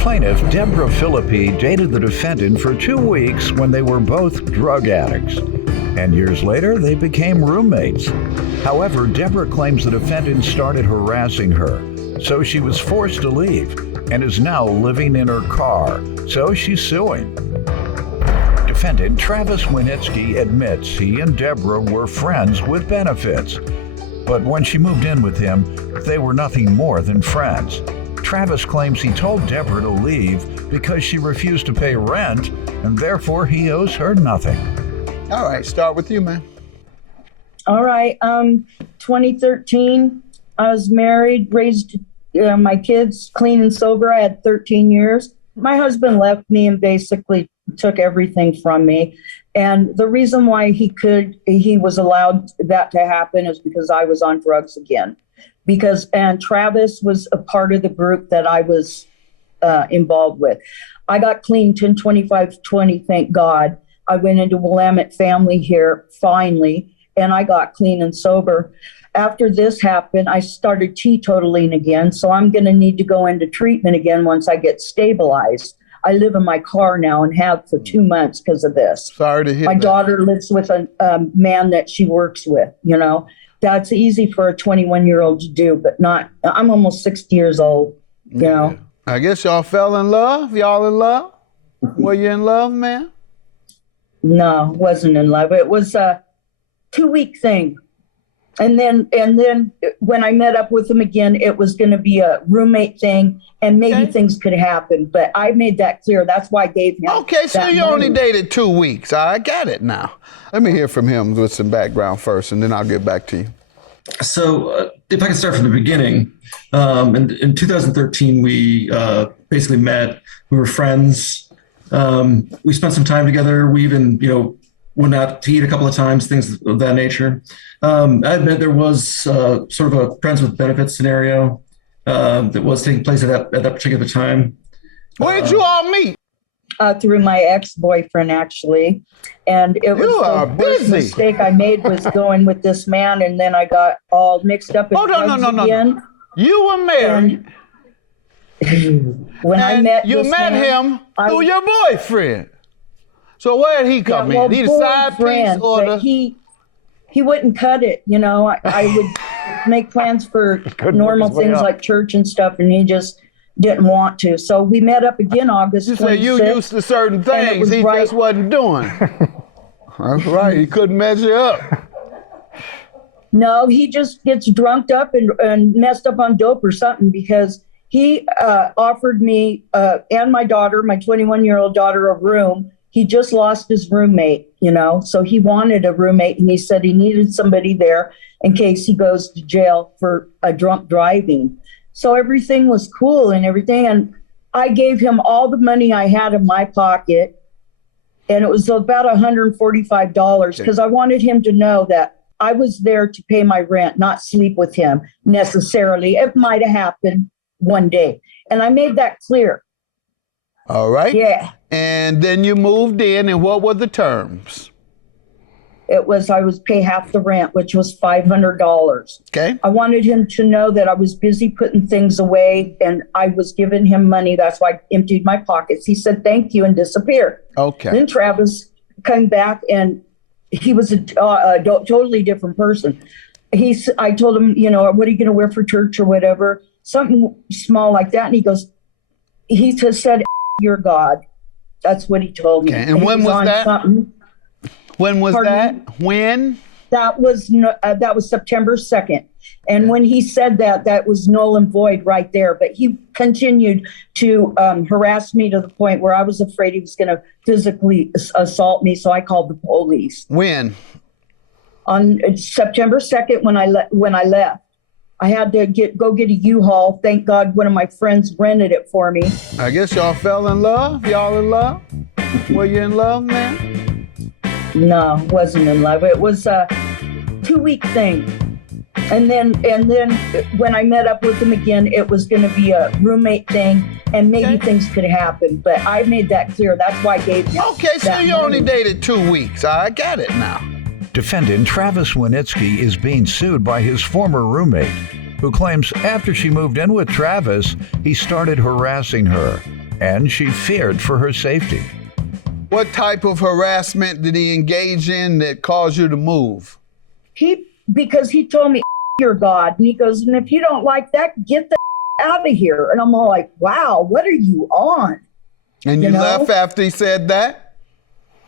Plaintiff, Deborah Philippi, dated the defendant for 2 weeks when they were both drug addicts. And years later, they became roommates. However, Deborah claims the defendant started harassing her, so she was forced to leave and is now living in her car, so she's suing. Defendant Travis Winitsky admits he and Deborah were friends with benefits, but when she moved in with him, they were nothing more than friends. Travis claims he told Deborah to leave because she refused to pay rent, and therefore he owes her nothing. All right, start with you, man. All right, 2013, I was married, raised my kids clean and sober. I had 13 years. My husband left me and basically took everything from me. And the reason why he was allowed that to happen is because I was on drugs again. And Travis was a part of the group that I was involved with. I got clean 10-25-20, thank God. I went into Willamette family here finally, and I got clean and sober. After this happened, I started teetotaling again, so I'm going to need to go into treatment again once I get stabilized. I live in my car now and have for 2 months because of this. Sorry to hear My that. daughter lives with a man that she works with, you know. That's easy for a 21-year-old to do, but not, I'm almost 60 years old, you know. I guess y'all fell in love? Y'all in love? Were you in love, man? No, wasn't in love. It was a 2-week thing. And then when I met up with him again, it was going to be a roommate thing, and maybe things could happen. But I made that clear. That's why I gave him. Okay, so that you money. only dated 2 weeks. I got it now. Let me hear from him with some background first, and then I'll get back to you. So if I can start from the beginning, in 2013, we basically met. We were friends. We spent some time together. We even, went out to eat a couple of times, things of that nature. I admit there was sort of a friends with benefits scenario that was taking place at that particular time. Where did you all meet? Through my ex-boyfriend, actually. And it was the worst mistake I made was going with this man, and then I got all mixed up in drugs again. No. You were married. When I met you this met man, him through your boyfriend. So where did he come in? He the side piece or the... He wouldn't cut it, I would make plans for normal things like church and stuff, and he just didn't want to. So we met up again August 26th. You said you used to certain things he just wasn't doing. That's right, he couldn't measure up. No, he just gets drunked up and messed up on dope or something, because he offered me and my daughter, my 21-year-old daughter, a room. He just lost his roommate, so he wanted a roommate, and he said he needed somebody there in case he goes to jail for a drunk driving. So everything was cool and everything. And I gave him all the money I had in my pocket, and it was about $145 because I wanted him to know that I was there to pay my rent, not sleep with him necessarily. It might have happened one day. And I made that clear. All right. Yeah. And then you moved in, and what were the terms? It was I was pay half the rent, which was $500. Okay. I wanted him to know that I was busy putting things away, and I was giving him money. That's why I emptied my pockets. He said, thank you, and disappeared. Okay. Then Travis came back, and he was a totally different person. I told him, what are you going to wear for church or whatever? Something small like that. And he just said, you're God. That's what he told me. Okay. And when was that? When was that? When? That was September 2nd. And when he said that, that was null and void right there. But he continued to harass me to the point where I was afraid he was going to physically assault me. So I called the police. When? On September 2nd, when I left. I had to go get a U-Haul. Thank God one of my friends rented it for me. I guess y'all fell in love? Y'all in love? Were you in love, man? No, wasn't in love. It was a 2-week thing. And then when I met up with him again, it was going to be a roommate thing, and maybe things could happen. But I made that clear. That's why I gave him Okay, so you only dated 2 weeks. I got it now. Defendant Travis Winitsky is being sued by his former roommate, who claims after she moved in with Travis, he started harassing her. and she feared for her safety. What type of harassment did he engage in that caused you to move? Because he told me, your God. And he goes, and if you don't like that, get the out of here. And I'm all like, wow, what are you on? And you left after he said that?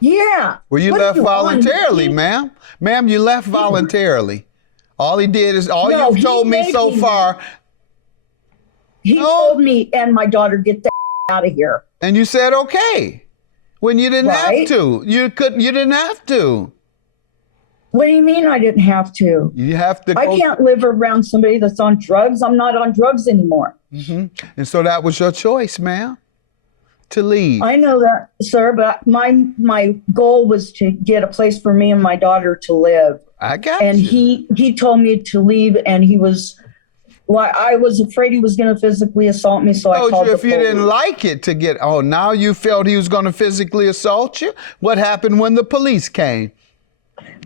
Yeah. Well, you left voluntarily, ma'am. Ma'am, you left voluntarily. All he did is, you've told me so far. He told me and my daughter, get the out of here. And you said, okay. When you didn't have to. You didn't have to. What do you mean I didn't have to? You have to. I can't live around somebody that's on drugs. I'm not on drugs anymore. Mm-hmm. And so that was your choice, ma'am, to leave. I know that, sir, but my goal was to get a place for me and my daughter to live. I got you. And he told me to leave, and I was afraid he was going to physically assault me, so I called the police. If you didn't like it to get, now you felt he was going to physically assault you? What happened when the police came?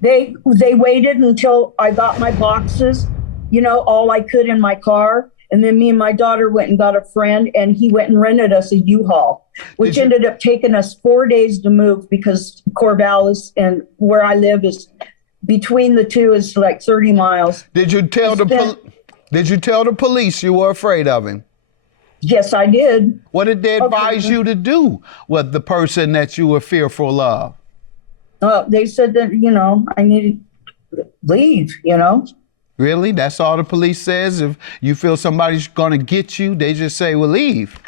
They waited until I got my boxes, all I could in my car. And then me and my daughter went and got a friend, and he went and rented us a U-Haul, which ended up taking us 4 days to move because Corvallis and where I live is between the two is like 30 miles. Did you tell the police you were afraid of him? Yes, I did. What did they advise you to do with the person that you were fearful of? They said that, I needed to leave, Really? That's all the police says? If you feel somebody's going to get you, they just say, well, leave.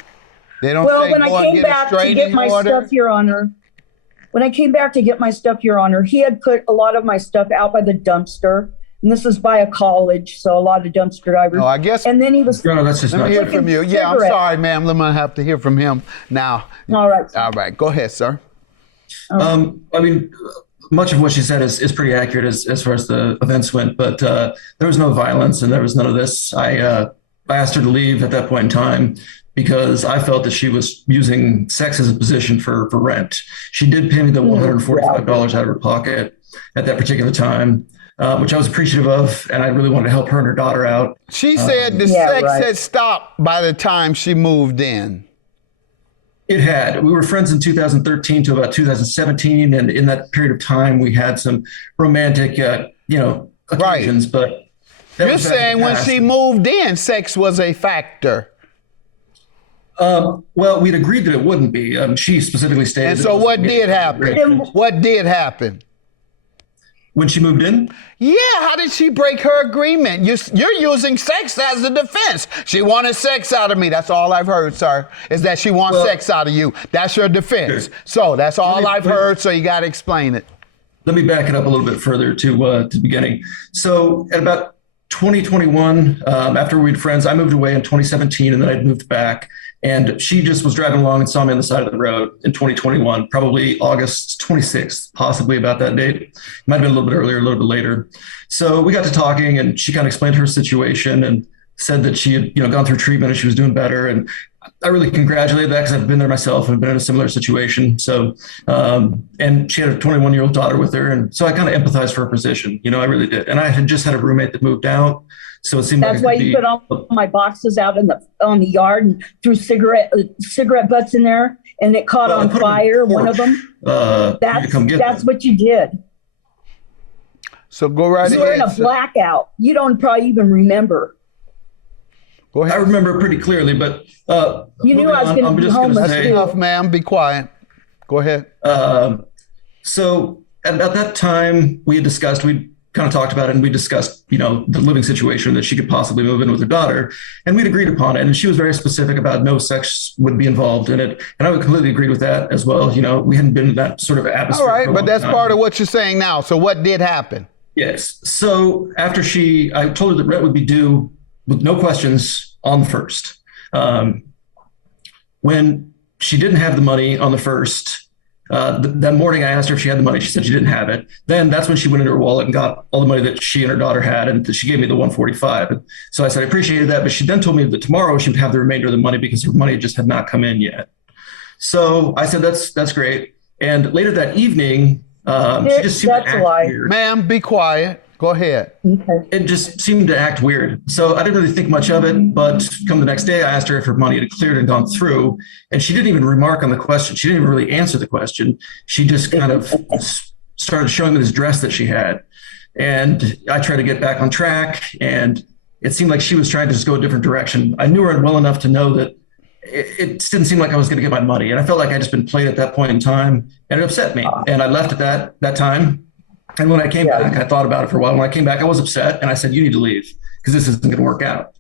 They don't say when I came back to get my stuff, Your Honor, he had put a lot of my stuff out by the dumpster. And this is by a college, so a lot of dumpster drivers. I guess. And then he was. No, that's just let me hear from you. Yeah, I'm sorry, ma'am. I'm going to have to hear from him now. All right. All right. Go ahead, sir. I mean, much of what she said is pretty accurate as far as the events went, but there was no violence and there was none of this. I asked her to leave at that point in time because I felt that she was using sex as a position for rent. She did pay me the $145 out of her pocket at that particular time, which I was appreciative of, and I really wanted to help her and her daughter out. She said the sex had stopped by the time she moved in. It had. We were friends in 2013 to about 2017, and in that period of time, we had some romantic, occasions. But you're saying when she moved in, sex was a factor. Well, we'd agreed that it wouldn't be. She specifically stated. And so, what did happen? What did happen? When she moved in? Yeah, how did she break her agreement? You're using sex as a defense. She wanted sex out of me. That's all I've heard, sir, is that she wants sex out of you. That's your defense. Sure. So that's all I've heard, so you got to explain it. Let me back it up a little bit further to the beginning. So at about 2021, after we were friends, I moved away in 2017, and then I moved back. And she just was driving along and saw me on the side of the road in 2021, probably August 26th, possibly about that date. It might have been a little bit earlier, a little bit later. So we got to talking, and she kind of explained her situation and said that she had, gone through treatment and she was doing better. And I really congratulated that because I've been there myself and been in a similar situation. So, and she had a 21-year-old daughter with her. And so I kind of empathized for her position. I really did. And I had just had a roommate that moved out. So it seemed that's why you put all my boxes out on the yard and threw cigarette butts in there, and it caught on fire. One of them. That's what you did. So go right ahead. You were in a blackout. You don't probably even remember. Go ahead. I remember pretty clearly, but you knew I was going to be homeless. That's enough, ma'am. Be quiet. Go ahead. So at that time, we kind of talked about it, and we discussed, the living situation that she could possibly move in with her daughter, and we'd agreed upon it. And she was very specific about no sex would be involved in it, and I would completely agree with that as well. We hadn't been in that sort of atmosphere. All right, but that's part of what you're saying now. So what did happen? Yes. So after I told her that rent would be due with no questions on the 1st. When she didn't have the money on the 1st, that morning I asked her if she had the money. She said she didn't have it. Then that's when she went into her wallet and got all the money that she and her daughter had, and she gave me the $145. And so I said I appreciated that, but she then told me that tomorrow she would have the remainder of the money because her money just had not come in yet. So I said that's great. And later that evening, she just seemed to act weird. Ma'am, be quiet. Go ahead. Okay. It just seemed to act weird. So I didn't really think much of it, but come the next day, I asked her if her money had cleared and gone through, and she didn't even remark on the question. She didn't even really answer the question. She just kind of started showing me this dress that she had. And I tried to get back on track, and it seemed like she was trying to just go a different direction. I knew her well enough to know that it didn't seem like I was going to get my money. And I felt like I'd just been played at that point in time, and it upset me. And I left at that time. And when I came back, I thought about it for a while. When I came back, I was upset, and I said, "You need to leave because this isn't going to work out."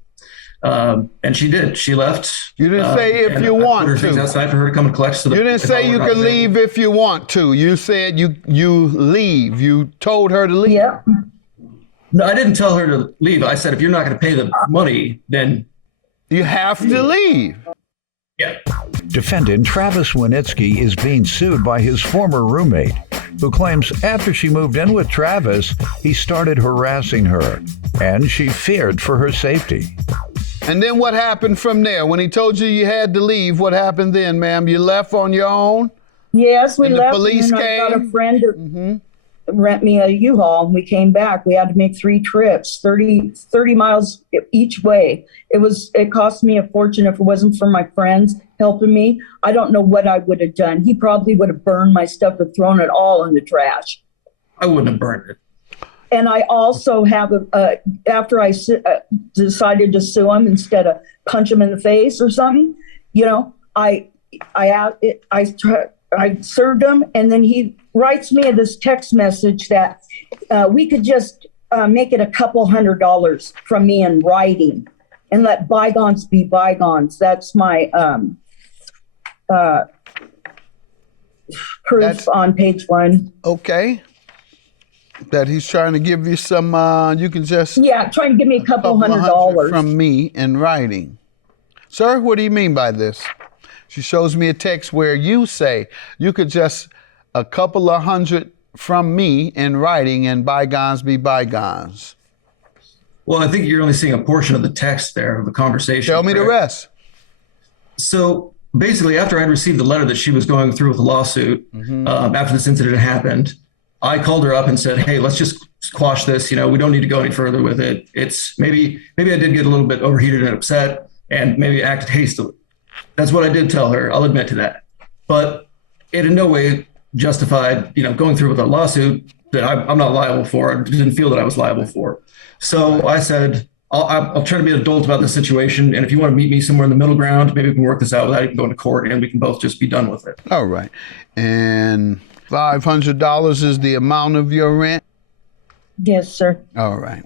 And she did. She left. You didn't say if you want to. Things outside for her to come and collect. So you didn't say you can leave if you want to. You said you leave. You told her to leave. Yeah. No, I didn't tell her to leave. I said, if you're not going to pay the money, then you have to leave. Yeah. Defendant Travis Winitsky is being sued by his former roommate, who claims after she moved in with Travis, he started harassing her, and she feared for her safety. And then what happened from there? When he told you you had to leave, what happened then, ma'am? You left on your own? Yes, we And left. the police and came? I got a friend to rent me a U-Haul, and we came back. We had to make 3 trips, 30 miles each way. It cost me a fortune. If it wasn't for my friends helping me, I don't know what I would have done. He probably would have burned my stuff and thrown it all in the trash. I wouldn't have burned it. And I also have after I decided to sue him instead of punch him in the face or something, I served him, and then he writes me this text message that we could just make it a couple $100 from me in writing and let bygones be bygones. That's my proof on page 1. Okay. That he's trying to give you some, you can just... Yeah, trying to give me a couple $100 $100. from me in writing. Sir, what do you mean by this? She shows me a text where you say you could just a couple of $100 from me in writing and bygones be bygones. Well, I think you're only seeing a portion of the text there of the conversation. Tell me the rest. So basically, after I'd received the letter that she was going through with the lawsuit, after this incident happened, I called her up and said, "Hey, let's just quash this. We don't need to go any further with it. It's maybe I did get a little bit overheated and upset, and maybe acted hastily." That's what I did tell her. I'll admit to that. But it in no way justified, going through with a lawsuit that I'm not liable for. I didn't feel that I was liable for. So I said, I'll try to be an adult about this situation. And if you want to meet me somewhere in the middle ground, maybe we can work this out without even going to court, and we can both just be done with it. All right. And $500 is the amount of your rent? Yes, sir. All right.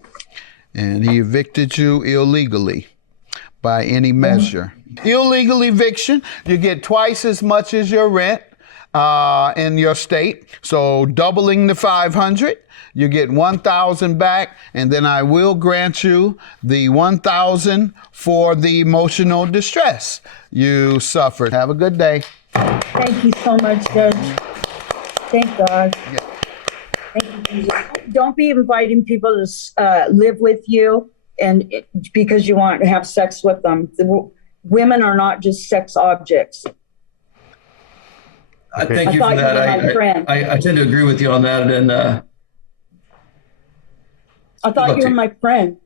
And he evicted you illegally by any measure. Illegal eviction, you get twice as much as your rent in your state. So doubling the 500, you get 1,000 back, and then I will grant you the 1,000 for the emotional distress you suffered. Have a good day. Thank you so much, Judge. Thank God. Yeah. Thank you, Jesus. Don't be inviting people to live with you and because you want to have sex with them. Women are not just sex objects. Thank you for that. I tend to agree with you on that. And I thought you were my friend.